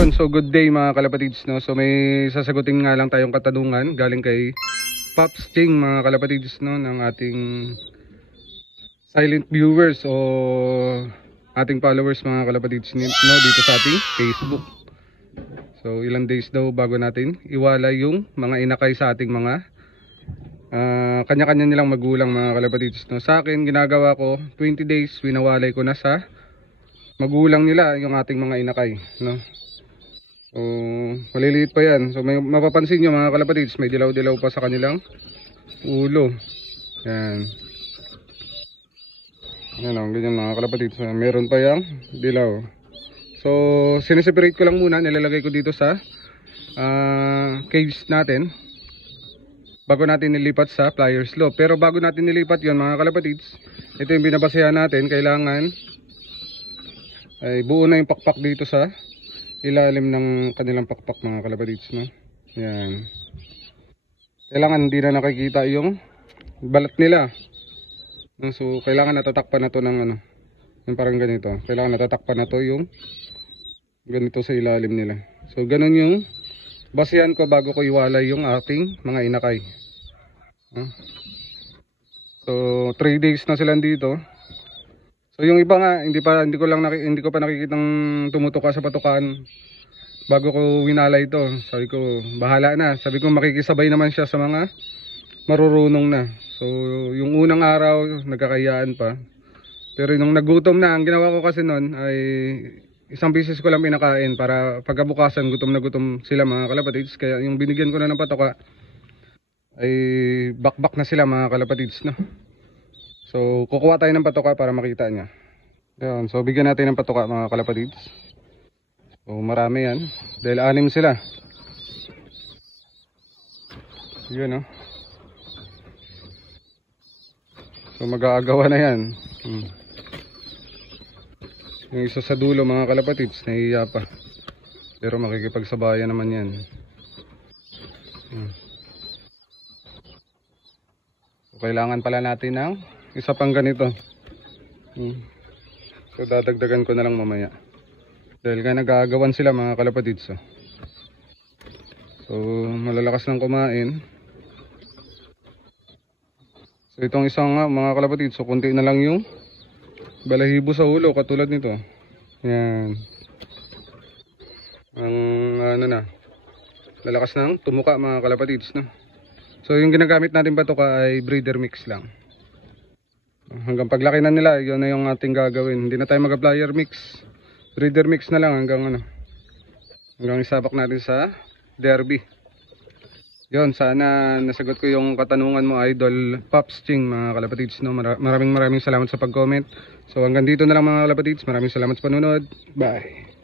Yun, so good day mga kalapatids, no? So may sasagutin nga lang tayong katanungan galing kay Pops Ching mga kalapatids, no, ng ating silent viewers o ating followers mga kalapatids, no, dito sa ating Facebook. So ilang days daw bago natin iwalay yung mga inakay sa ating mga kanya-kanya nilang magulang mga kalapatids, no? Sa akin ginagawa ko 20 days winawalay ko na sa magulang nila yung ating mga inakay, no? So maliliit pa yan. So may mapapansin nyo mga kalapatids, may dilaw-dilaw pa sa kanilang ulo. Yan. Yan o, ganyan mga kalapatids. Meron pa yung dilaw. So sineseparate ko lang muna, nilalagay ko dito sa cage natin bago natin nilipat sa pliers loop. Pero bago natin nilipat yon mga kalapatids, ito yung binabasehan natin. Kailangan ay buo na yung pakpak dito sa ilalim ng kanilang pakpak mga kalapatids, no? Yan. Kailangan hindi na nakikita yung balat nila. So kailangan natatakpan na to ng ano, yung parang ganito. Kailangan natatakpan na to yung ganito sa ilalim nila. So ganun yung basehan ko bago ko iwalay yung ating mga inakay. So 3 days na sila dito. So yung iba nga hindi ko pa nakikitang tumutuka sa patukan bago ko winalay ito. Sabi ko bahala na. Sabi ko makikisabay naman siya sa mga marurunong na. So yung unang araw nagkakayaan pa. Pero nung nagutom na, ang ginawa ko kasi noon ay isang pieces ko lang pinakain para pagkabukasan gutom na gutom sila mga kalapatids. Kaya yung binigyan ko na ng patuka ay bakbak na sila mga kalapatids, no? So kukuha tayo ng patuka para makita niya. Yan, so bigyan natin ng patuka mga kalapatids. So marami yan dahil 6 sila. Yun, no? So mag-aagawa na yan. Yung isa sa dulo mga kalapatids nahihiya pa. Pero makikipagsabayan naman yan. So kailangan pala natin ng isa pang ganito. So dadagdagan ko na lang mamaya. Dahil nga nag-aagawan sila mga kalapatids. So malalakas ng kumain. So itong isang mga kalapatids, so kunti na lang yung balahibo sa ulo katulad nito. Yan. Ang ano na, lalakas ng tumuka mga kalapatids, no? So yung ginagamit natin patuka ay breeder mix lang. Hanggang paglaki na nila, yun na yung ating gagawin. Hindi na tayo mag-plier mix. Breeder mix na lang hanggang isabak natin sa derby. Yun, sana nasagot ko yung katanungan mo, Idol Pops Ching mga kalapatids, no? Maraming salamat sa pag-comment. So hanggang dito na lang mga kalapatids. Maraming salamat sa panunod. Bye.